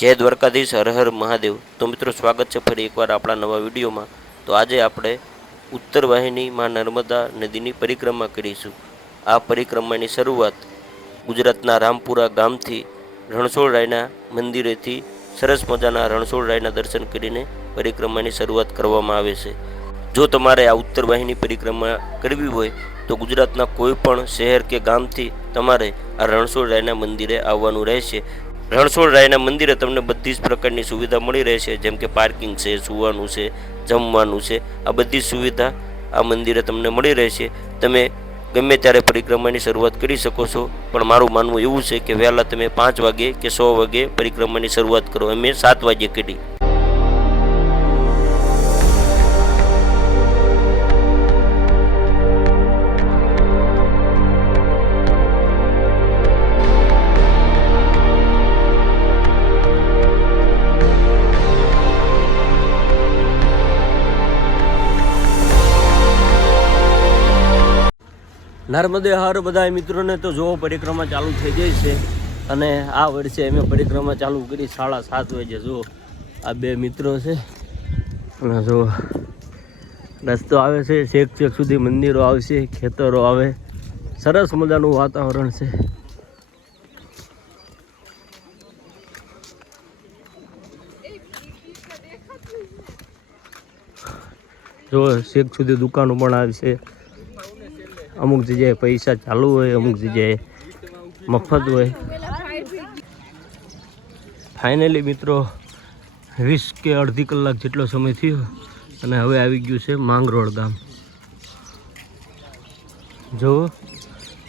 જય દ્વારકાધીશ, હર હર મહાદેવ। તો મિત્રો સ્વાગત છે ફરી એકવાર આપણા નવા વિડીયોમાં। તો આજે આપણે ઉત્તર વાહિની માં નર્મદા નદીની પરિક્રમા કરીશું। આ પરિક્રમાની શરૂઆત ગુજરાતના રામપુરા ગામથી રણછોડરાયના મંદિરેથી સરસ મજાના રણછોડરાયના દર્શન કરીને પરિક્રમાની શરૂઆત કરવામાં આવે છે। જો તમારે આ ઉત્તર વાહિની પરિક્રમા કરવી હોય તો ગુજરાતના કોઈ પણ શહેર કે ગામથી તમારે આ રણછોડરાયના મંદિરે આવવાનું રહેશે। રણછોડરાયના મંદિરે તમને બધી જ પ્રકારની સુવિધા મળી રહેશે, જેમ કે પાર્કિંગ છે, સુવાનું છે, જમવાનું છે, આ બધી સુવિધા આ મંદિરે તમને મળી રહેશે। તમે ગમે ત્યારે પરિક્રમાની શરૂઆત કરી શકો છો, પણ મારું માનવું એવું છે કે વહેલા તમે 5 વાગે કે 6 વાગે પરિક્રમાની શરૂઆત કરો। અમે 7 વાગે કરી। નર્મદે હર બધા મિત્રોને તો જો પરિક્રમા ચાલુ થઈ ગઈ છે, અને આ વર્ષે અમે પરિક્રમા ચાલુ કરી 7:30 વાગે। જો આ બે મિત્રો છે, અને જો રસ્તો આવે છે, છેક સુધી મંદિરો આવશે, ખેતરો આવે, સરસ મજાનું વાતાવરણ છે। જો છેક સુધી દુકાનો પણ આવશે। અમુક જગ્યાએ પૈસા ચાલુ હોય, અમુક જગ્યાએ મફત હોય। ફાઇનલી મિત્રો 20 કે અડધી કલાક જેટલો સમય થયો, અને હવે આવી ગયું છે માંગરોળ ગામ। જો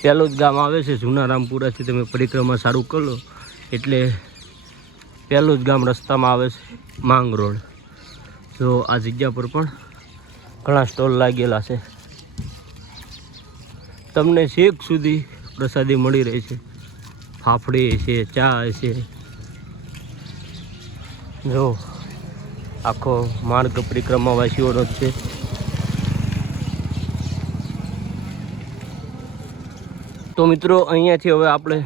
પહેલું જ ગામ આવે છે, જૂના રામપુરાથી તમે પરિક્રમા સારું કરો એટલે પહેલું જ ગામ રસ્તામાં આવે છે માંગરોળ। જો આ જગ્યા પર પણ ઘણા સ્ટોલ લાગેલા છે, તમને છેક સુધી પ્રસાદી મળી રહી છે, ફાફડી છે, ચા છે। જો આખો માર્ગ પરિક્રમાવાસીઓનો જ છે। તો મિત્રો અહીંયાથી હવે આપણે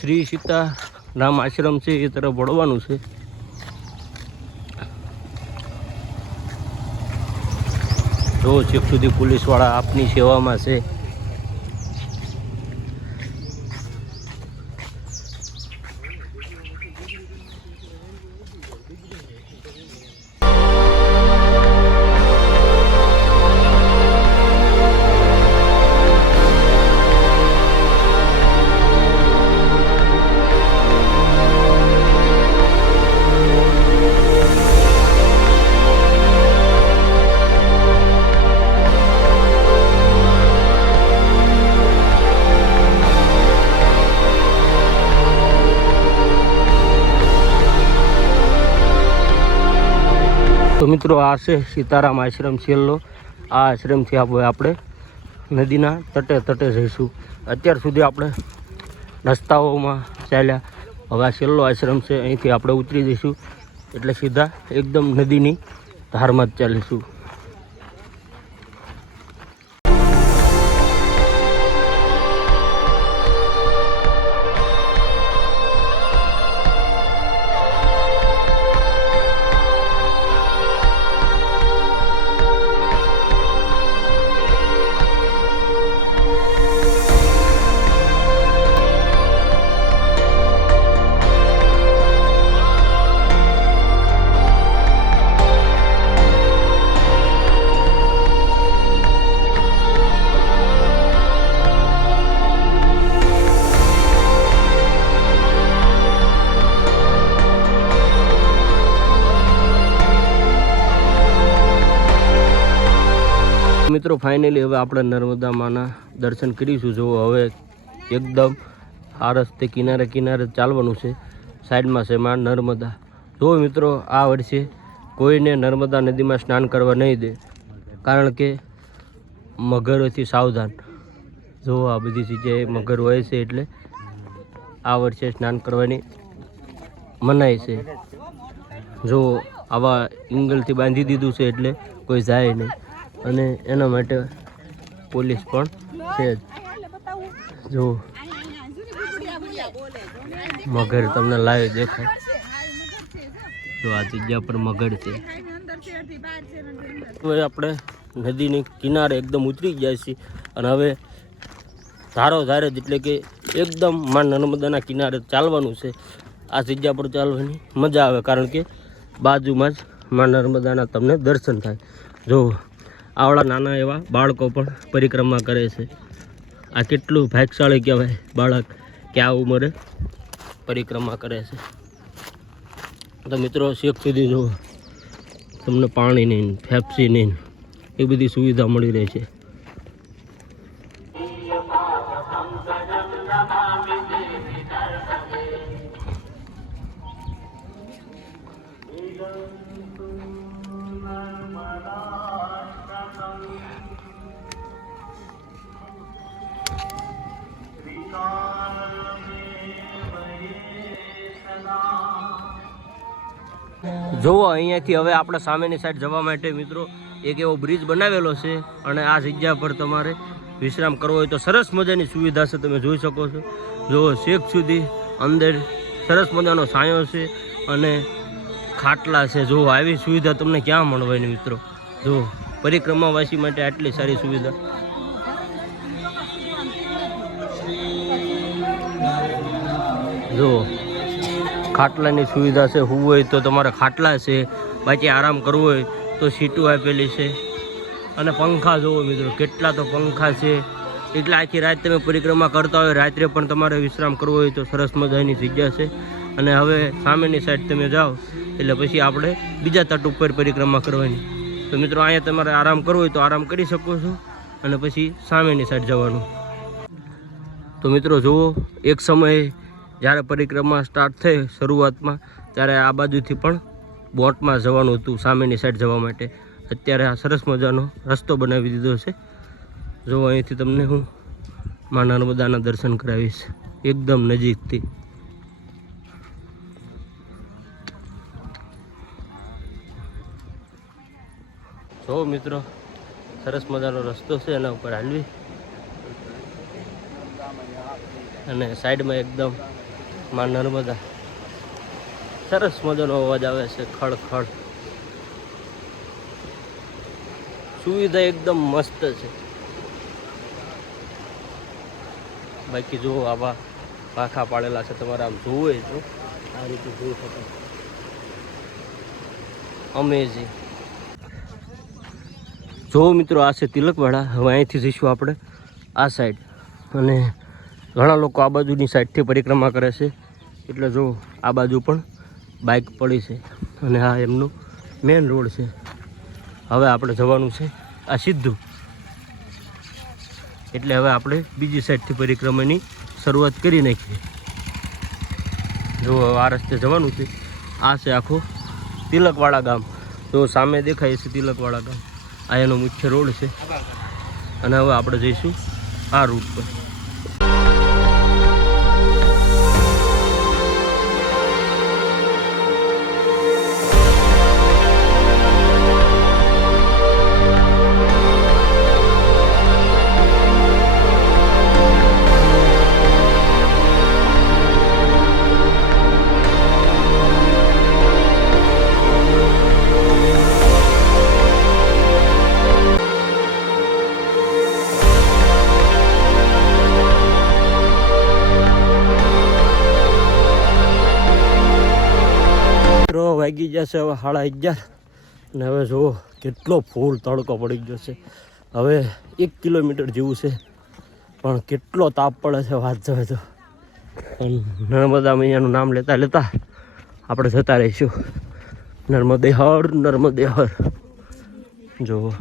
શ્રી સીતારામ આશ્રમ છે એ તરફ વળવાનું છે। જો છેક સુધી પોલીસવાળા આપની સેવામાં છે। તો મિત્રો આ છે સીતારામ આશ્રમ છેલ્લો। આ આશ્રમથી આપણે નદીના તટે જઈશું। અત્યાર સુધી આપણે રસ્તાઓમાં ચાલ્યા, હવે આ છેલ્લો આશ્રમ છે, અહીંથી આપણે ઉતરી જઈશું એટલે સીધા એકદમ નદીની ધારમાં જ ચાલીશું। મિત્રો ફાઇનલી હવે આપણે નર્મદા માના દર્શન કરીશું। જો હવે એકદમ આ રસ્તે કિનારે ચાલવાનું છે, સાઈડમાં છે માં નર્મદા। જો મિત્રો આ વર્ષે કોઈને નર્મદા નદીમાં સ્નાન કરવા નહીં દે, કારણ કે મગરોથી સાવધાન। જો આ બધી જગ્યાએ મગર હોય છે, એટલે આ વર્ષે સ્નાન કરવાની મનાઈ છે। જો આવા એંગલથી બાંધી દીધું છે એટલે કોઈ જાય નહીં, અને એના માટે પોલીસ પણ છે। જો મગર તમને લાઈવ દેખાય. તો આ જગ્યા પર મગર છે. હવે આપણે નદીની કિનારે એકદમ ઉતરી ગયા છીએ અને હવે ધારો ધારે એટલે કે એકદમ માં નર્મદાના કિનારે ચાલવાનું છે. આ જગ્યા પર ચાલવાની મજા આવે કારણ કે બાજુમાં જ માં નર્મદાના તમને દર્શન થાય. જો આવડા નાના એવા બાળકો પણ પરિક્રમા કરે છે. આ કેટલું ભાગ્યશાળી કહેવાય બાળક કે આ ઉંમરે પરિક્રમા કરે છે. તો મિત્રો શેક સુધી જો તમને પાણી નહીં, ફેફસી નહીં, એ બધી સુવિધા મળી રહે છે. જોવો અહીંયાથી હવે આપણે સામેની સાઈડ જવા માટે મિત્રો એક એવો બ્રિજ બનાવેલો છે અને આ જગ્યા પર તમારે વિશ્રામ કરવો હોય તો સરસ મજાની સુવિધા છે. તમે જોઈ શકો છો. જોવો છેક સુધી અંદર સરસ મજાનો છાંયો છે અને ખાટલા છે. જો આવી સુવિધા તમને ક્યાં મળવાની મિત્રો. જો પરિક્રમાવાસી માટે આટલી સારી સુવિધા. જો ખાટલાની સુવિધા છે. હોવું હોય તો તમારે ખાટલા છે, બાકી આરામ કરવો હોય તો સીટું આપેલી છે અને પંખા જોવો મિત્રો કેટલા તો પંખા છે. એટલે આખી રાત તમે પરિક્રમા કરતા હોય, રાત્રે પણ તમારે વિશ્રામ કરવો હોય તો સરસ મજાની જગ્યા છે. અને હવે સામેની સાઈડ તમે જાઓ એટલે પછી આપણે બીજા તટ ઉપર પરિક્રમા કરવાની. તો મિત્રો અહીંયા તમારે આરામ કરવો હોય તો આરામ કરી શકો છો અને પછી સામેની સાઈડ જવાનું. તો મિત્રો જુઓ એક સમયે જ્યારે પરિક્રમા સ્ટાર્ટ થઈ શરૂઆતમાં ત્યારે આ બાજુથી પણ બોટમાં જવાનું હતું સામેની સાઈડ જવા માટે. અત્યારે આ સરસ મજાનો રસ્તો બનાવી દીધો છે. જો અહીંથી તમને હું માં નર્મદાના દર્શન કરાવીશ એકદમ નજીકથી. જો મિત્રો સરસ મજાનો રસ્તો છે, એના ઉપર હાલવી અને સાઈડમાં એકદમ માં નર્મદા. સરસ મજાનો અવાજ આવે છે, ખડ. સુવિધા એકદમ મસ્ત છે. બાકી જુઓ આવા પાંખા પાડેલા છે. તમારે આમ જોવું હોય તો આ રીતે જોઈ શકો. અમેઝિંગ. જો મિત્રો આ છે તિલકવાડા. હવે અહીંથી જઈશું આપણે આ સાઈડ અને ઘણા લોકો આ બાજુની સાઈડથી પરિક્રમા કરે છે. એટલે જો આ બાજુ પણ બાઇક પડી છે અને આ એમનું મેઇન રોડ છે. હવે આપણે જવાનું છે આ સીધું. એટલે હવે આપણે બીજી સાઈડથી પરિક્રમાની શરૂઆત કરી નાખીએ. જો આ રસ્તે જવાનું છે. આ છે આખું તિલકવાડા ગામ. જો સામે દેખાય છે તિલકવાડા ગામ. આ એનો મુખ્ય રોડ છે અને હવે આપણે જઈશું આ રૂટ પર. વાગી જશે હવે 11:30 અને હવે જુઓ કેટલો ફૂલ તડકો પડી ગયો છે. હવે 1 કિલોમીટર જેવું છે પણ કેટલો તાપ પડે છે વાત જવે તો. નર્મદા મૈયાનું નામ લેતા લેતા આપણે જતા રહીશું. નર્મદે હર. જુઓ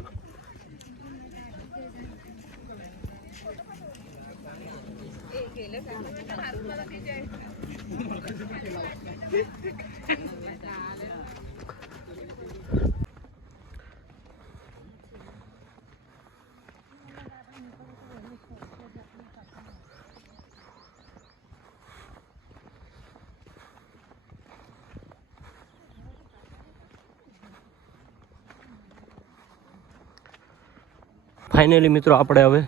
ફાઇનલી મિત્રો આપણે હવે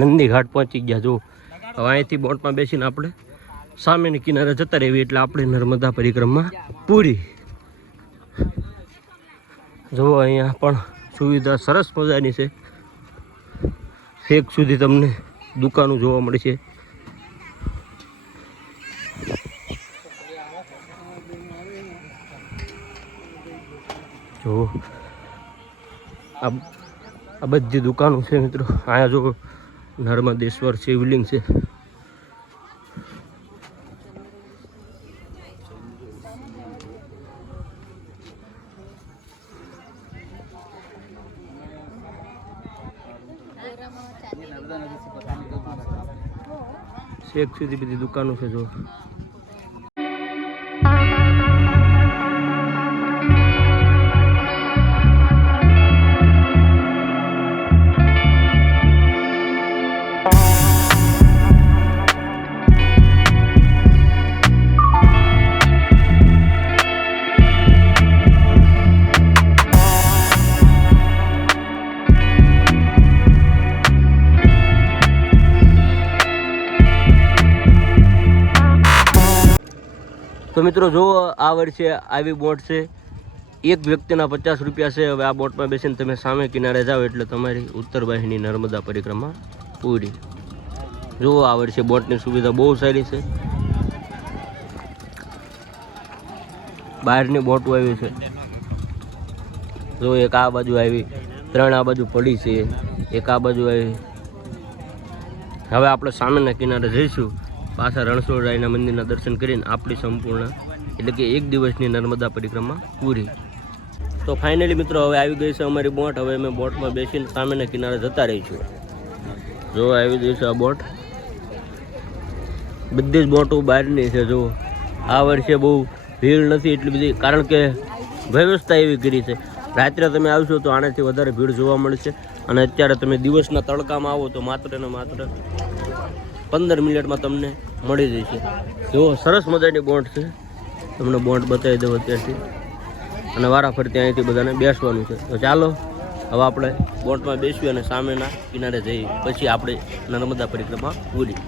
નંદી ઘાટ પહોંચી ગયા. જો હવે અહીંથી બોટમાં બેસીને આપણે સામેની કિનારે જતા રહેવી એટલે આપણે નર્મદા પરિક્રમા પૂરી. જુઓ અહીંયા પણ સુવિધા સરસ મજાની છે. છેક સુધી તમને દુકાનો જોવા મળશે. જો આ બધી દુકાનો છે મિત્રો. અહીંયા જો નર્મદેશ્વર શિવલિંગ છે. છેક સુધી બધી દુકાનો છે. જો તો મિત્રો જો આ વર્ષે આવી બોટ છે. એક વ્યક્તિના 50 રૂપિયા છે. હવે આ બોટમાં બેસીને તમે સામે કિનારે જાઓ એટલે તમારી ઉત્તર વાહિની નર્મદા પરિક્રમા પૂરી. જો આ વર્ષે બોટની સુવિધા બહુ સારી છે. બહારની બોટો આવી છે. જો એક આ બાજુ આવી, 3 આ બાજુ પડી છે, એક આ બાજુ આવી. હવે આપણે સામેના કિનારે જઈશું. પાછા રણછોડરાયના મંદિરના દર્શન કરીને આપણી સંપૂર્ણ એટલે કે એક દિવસની નર્મદા પરિક્રમા પૂરી. તો ફાઇનલી મિત્રો હવે આવી ગઈ છે અમારી બોટ. હવે અમે બોટમાં બેસીને સામેના કિનારે જતા રહીશું. જો આવી ગઈ છે આ બોટ. બધી જ બોટો બહારની છે. જો આ વર્ષે બહુ ભીડ નથી એટલી બધી, કારણ કે વ્યવસ્થા એવી કરી છે. રાત્રે તમે આવશો તો આનાથી વધારે ભીડ જોવા મળશે. અને અત્યારે તમે દિવસના તડકામાં આવો તો માત્ર ને માત્ર 15 મિનિટમાં તમને મળી જશે. જો સરસ મજાની બોટ છે. તમને બોટ બતાવી દઉં અત્યારથી. અને વારાફરતી અહીંથી બધાને બેસવાનું છે. તો ચાલો હવે આપણે બોટમાં બેસવી અને સામેના કિનારે જઈએ. પછી આપણે નર્મદા પરિક્રમા પૂરી.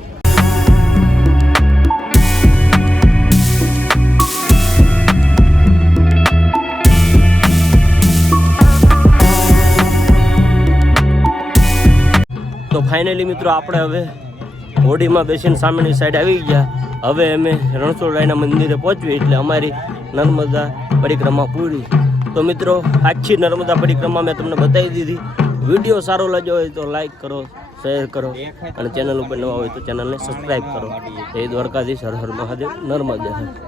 તો ફાઇનલી મિત્રો આપણે હવે હોડીમાં બેસીને સામેની સાઈડ આવી ગયા. હવે અમે રણછોડરાયના મંદિરે પહોંચવી એટલે અમારી નર્મદા પરિક્રમા પૂરી. તો મિત્રો આખી નર્મદા પરિક્રમા મેં તમને બતાવી દીધી. વિડીયો સારો લાગ્યો હોય તો લાઈક કરો, શેર કરો અને ચેનલ ઉપર નવા હોય તો ચેનલને સબસ્ક્રાઈબ કરો. જય દ્વારકાધીશ. હર હર મહાદેવ. નર્મદા.